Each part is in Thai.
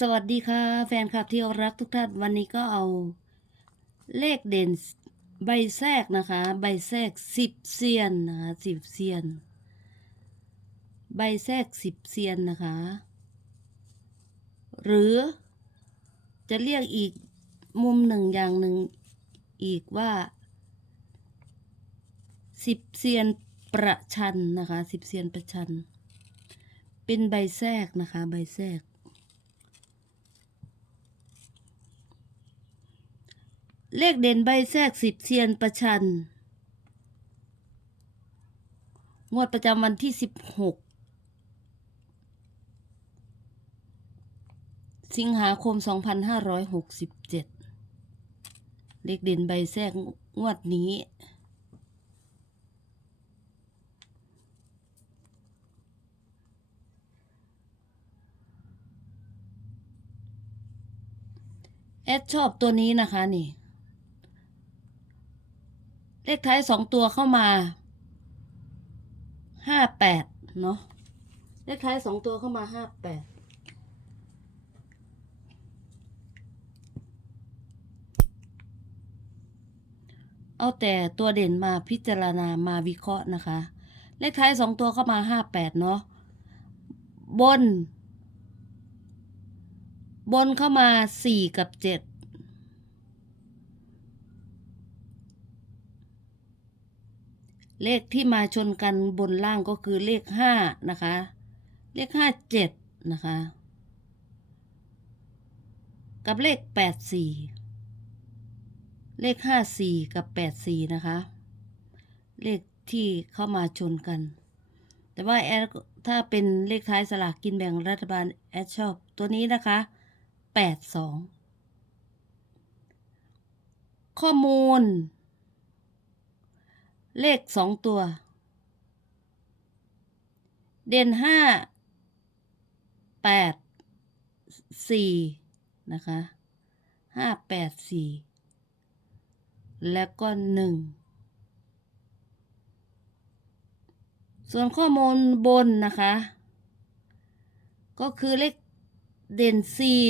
สวัสดีค่ะ แฟนคลับที่รักทุกท่านวันนี้ก็เอาเลขเด่นใบแทรกนะคะ ใบแทรกสิบเซียนนะคะสิบเซียน ใบแทรกสิบเซียนนะคะ หรือจะเรียกอีกมุมหนึ่งอย่างหนึ่งอีกว่าสิบเซียนประชันนะคะสิบเซียนประชัน เป็นใบแทรกนะคะ ใบแทรก เลขเด่นใบแทรกสิบเซียนประชัน งวดประจำวันที่สิบหกสิงหาคมสองพันห้าร้อยหกสิบเจ็ดเลขเด่นใบแทรกงวดนี้ แอดชอบตัวนี้นะคะนี่ เลขท้ายสองตัวเข้ามาห้าแปดเนาะเลขท้ายสองตัวเข้ามาห้าแปดเอาแต่ตัวเด่นมาพิจารณามาวิเคราะห์นะคะ เลขท้ายสองตัวเข้ามาห้าแปดเนาะบน บนเข้ามาสี่กับเจ็ด เลขที่มาชนกันบนล่างก็คือเลขห้านะคะ เลขห้าเจ็ดนะคะ กับเลขแปดสี่เลขห้าสี่กับแปดสี่นะคะ เลขที่เข้ามาชนกัน แต่ว่าแอดถ้าเป็นเลขท้ายสลากกินแบ่งรัฐบาลแอดชอบตัวนี้นะคะแปดสองข้อมูล เลขสองตัว เด่นห้าแปดสี่นะคะห้าแปดสี่แล้วก็หนึ่งส่วนข้อมูลบนนะคะ ก็คือเลขเด่นสี่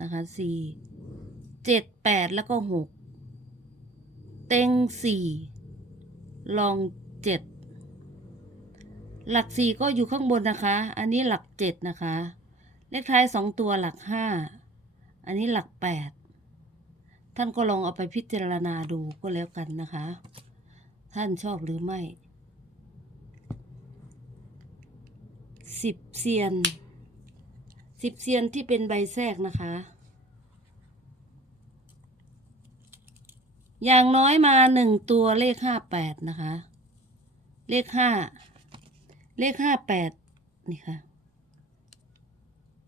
นะคะสี่เจ็ดแปดแล้วก็หกเต็งสี่ ลองเจ็ดหลักสี่ก็อยู่ข้างบนนะคะ อันนี้หลักเจ็ดนะคะ เลขท้ายสองตัวหลักห้า อันนี้หลักแปด ท่านก็ลองเอาไปพิจารณาดูก็แล้วกันนะคะ ท่านชอบหรือไม่ สิบเซียน สิบเซียนที่เป็นใบแทรกนะคะ อย่างน้อยมาหนึ่งตัวเลขห้าแปดนะคะ เลขห้าเลขห้าแปดนี่ค่ะ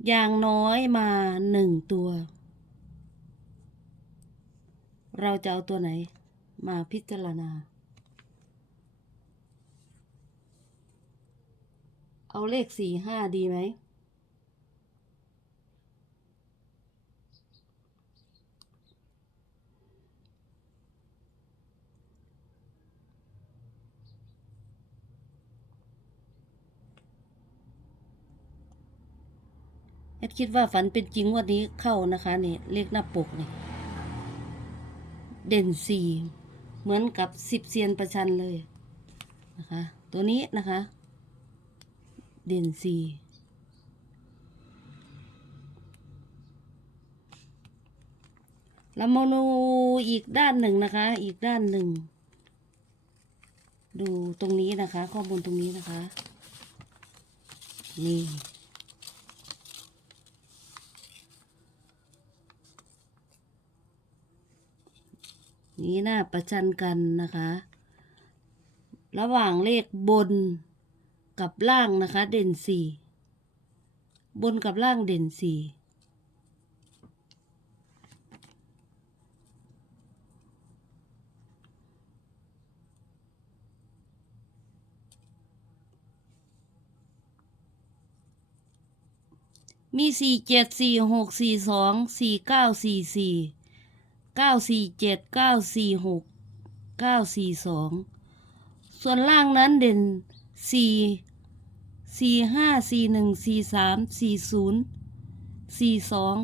อย่างน้อยมาหนึ่งตัว เราจะเอาตัวไหน มาพิจารณา เอาเลขสี่ห้าดีไหม แอดคิดว่าฝันเป็นจริงวันนี้เข้านะคะนี่เลขหน้าปกนี่เด่นสี่เหมือนกับสิบเซียนประชันเลยนะคะ ตัวนี้นะคะ เด่นสี่ล้วมาดูอีกด้านหนึ่งนะคะ อีกด้านหนึ่ง ดูตรงนี้นะคะ ข้อมูลตรงนี้นะคะ นี่ นี้หน้าประชันกันนะคะ ระหว่างเลขบนกับล่างนะคะ เด่นสี่บนกับล่างเด่นสี่มีสี่เจ็ดสี่หกสี่สองสี่เก้าสี่สี่ เก้าสี่เจ็ดเก้าสี่หกเก้าสี่สองส่วนล่างนั้นเด่นสี่สี่ห้าสี่หนึ่งสี่สามสี่ศูนย์สี่สอง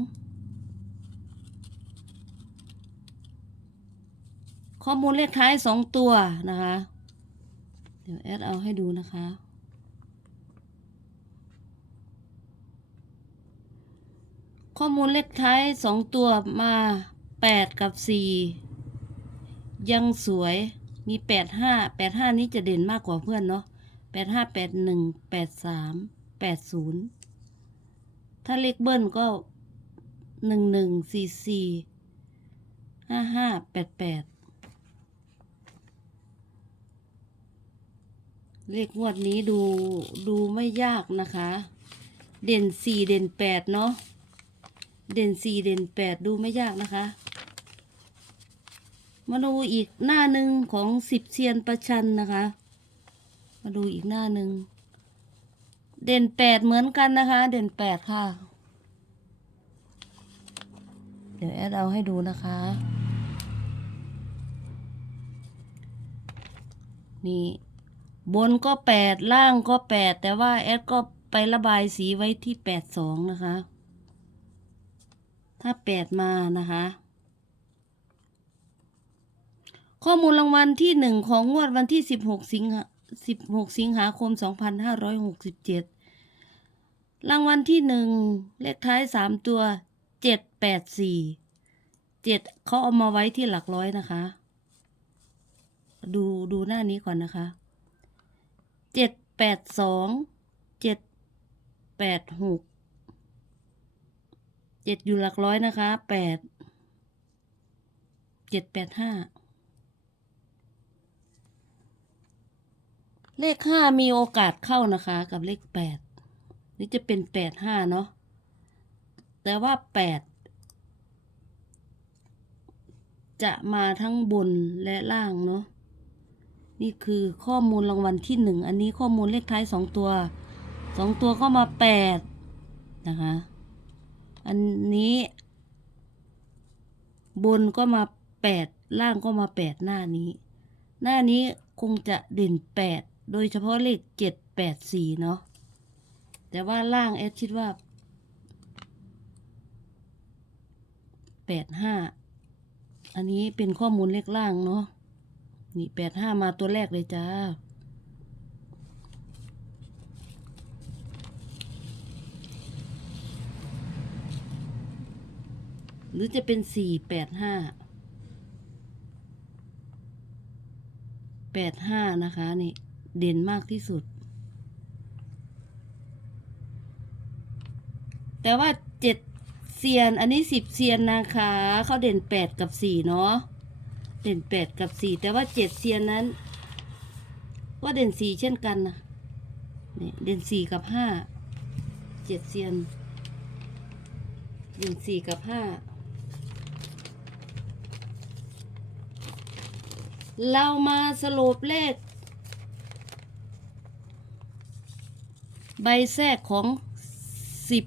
ข้อมูลเลขท้ายสองตัวนะคะ เดี๋ยวแอดเอาให้ดูนะคะข้อมูลเลขท้ายสองตัวมา แปดกับสี่ยังสวยมีแปดห้าแปดห้านี้จะเด่นมากกว่าเพื่อนเนาะแปดห้าแปดหนึ่งแปดสามแปดศูนย์ถ้าเลขเบิ้ลก็หนึ่งหนึ่งสี่สี่ห้าห้าแปดแปดเลขงวดนี้ดูดูไม่ยากนะคะ เด่นสี่เด่นแปดเนาะเด่นสี่เด่นแปดดูไม่ยากนะคะ มาดูอีกหน้าหนึ่งของสิบเซียนประชันนะคะ มาดูอีกหน้าหนึ่ง เด่นแปดเหมือนกันนะคะ เด่นแปดค่ะ เดี๋ยวแอดเอาให้ดูนะคะ นี่ บนก็แปดล่างก็แปดแต่ว่าแอดก็ไประบายสีไว้ที่แปดสองนะคะ ถ้าแปดมานะคะ ข้อมูลรางวัลที่หนึ่งของงวดวันที่สิบหกสิงหาสิบหกสิงหาคมสองพันห้าร้อยหกสิบเจ็ดรางวัลที่หนึ่งเลขท้ายสามตัวเจ็ดแปดสี่เจ็ดเขาเอามาไว้ที่หลักร้อยนะคะ ดูดูหน้านี้ก่อนนะคะเจ็ดแปดสองเจ็ดแปดหกเจ็ดอยู่หลักร้อยนะคะแปดเจ็ดแปดห้า เลขห้ามีโอกาสเข้านะคะ กับเลขแปดนี่จะเป็นแปดห้าเนาะแต่ว่าแปดจะมาทั้งบนและล่างเนาะนี่คือข้อมูลรางวัลที่หนึ่งอันนี้ข้อมูลเลขท้ายสองตัวสองตัวก็มาแปดนะคะ อันนี้ บนก็มาแปดล่างก็มาแปดหน้านี้ หน้านี้คงจะเด่นแปด โดยเฉพาะเลขเจ็ดแปดสี่เนาะ แต่ว่าล่างแอดคิดว่าแปดห้า อันนี้เป็นข้อมูลเลขล่างเนาะ นี่แปดห้ามาตัวแรกเลยจ้า หรือจะเป็นสี่แปดห้าแปดห้านะคะนี่ เด่นมากที่สุด แต่ว่าเจ็ดเซียน อันนี้สิบเซียนนะคะเขาเด่นแปดกับสี่เนาะเด่นแปดกับสี่แต่ว่าเจ็ดเซียนนั้น ก็เด่นสี่เช่นกันนะนี่เด่นสี่กับห้าเจ็ดเซียน เด่นสี่กับห้าเรามาสรุปเลข ใบแทรกของสิบ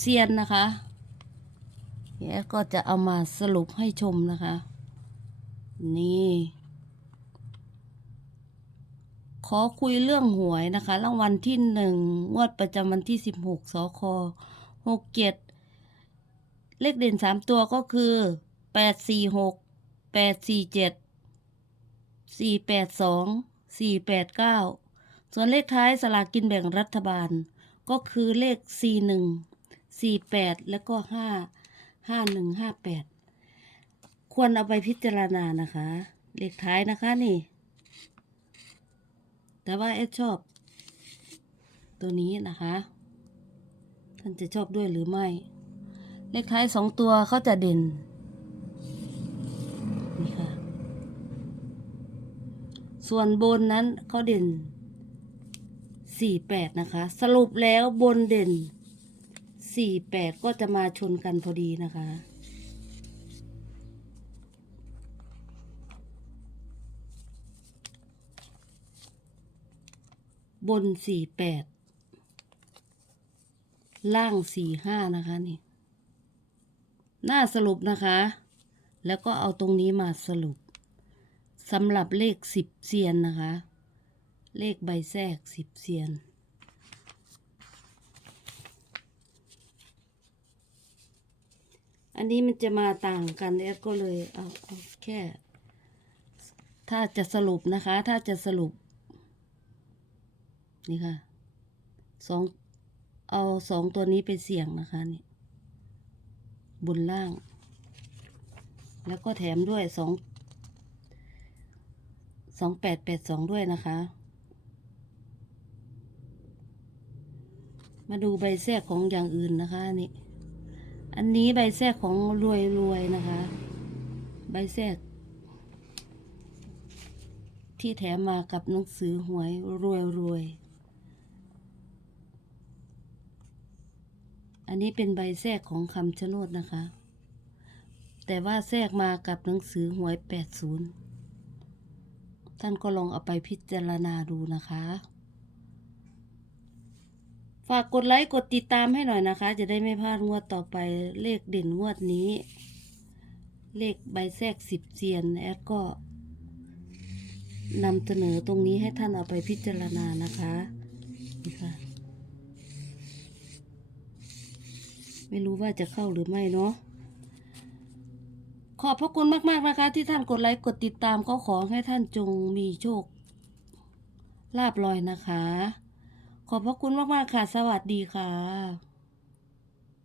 เซียนนะคะเดี๋ยวก็จะเอามาสรุปให้ชมนะคะ นี่ ขอคุยเรื่องหวยนะคะ รางวัลที่หนึ่งงวดประจำวันที่สิบหกสคหกเจ็ดเลขเด่นสามตัวก็คือแปดสี่หกแปดสี่เจ็ดสี่แปดสองสี่แปดเก้า ส่วนเลขท้ายสลากกินแบ่งรัฐบาล ก็คือเลขสี่หนึ่งสี่แล้วก็ห้าห้าหนึ่งห้าแปดควรเอาไปพิจารณานะคะ เลขท้ายนะคะนี่ แต่ว่าเอสชอบ ตัวนี้นะคะ ท่านจะชอบด้วยหรือไม่ เลขท้ายสองตัวเขาจะเด่นนี่ค่ะ ส่วนบนนั้นเขาเด่น 48นะคะ สรุปแล้วบนเด่น48ก็จะมาชนกันพอดีนะคะบน48ล่าง45นะคะ นี่หน้าสรุปนะคะ แล้วก็เอาตรงนี้มาสรุปสำหรับเลขสิบเซียนนะคะ เลขใบแทรกสิบเซียน อันนี้มันจะมาต่างกันแอดก็เลยเอาเอาแค่ ถ้าจะสรุปนะคะ ถ้าจะสรุป นี่ค่ะสองเอาสองตัวนี้ไปเสี่ยงนะคะนี่บนล่าง แล้วก็แถมด้วยสองสองแปดแปดสองด้วยนะคะ มาดูใบแทรกของอย่างอื่นนะคะนี่ อันนี้ใบแทรกของรวยรวยนะคะ ใบแทรก ที่แถมมากับหนังสือหวยรวยรวย อันนี้เป็นใบแทรกของคำชะโนดนะคะ แต่ว่าแทรกมากับหนังสือหวย 80 ท่านก็ลองเอาไปพิจารณาดูนะคะ ฝากกดไลค์กดติดตามให้หน่อยนะคะ จะได้ไม่พลาดงวดต่อไปเลขเด่นงวดนี้ เลขใบแทรกสิบเซียนแอดก็นำเสนอตรงนี้ให้ท่านเอาไปพิจารณานะคะนี่ค่ะ ไม่รู้ว่าจะเข้าหรือไม่เนาะขอบพระคุณมาก ๆ นะคะ ที่ท่านกดไลค์กดติดตามก็ขอให้ท่านจงมีโชคลาบลอยนะคะ ขอบพระคุณมาก ๆ ค่ะ สวัสดีค่ะ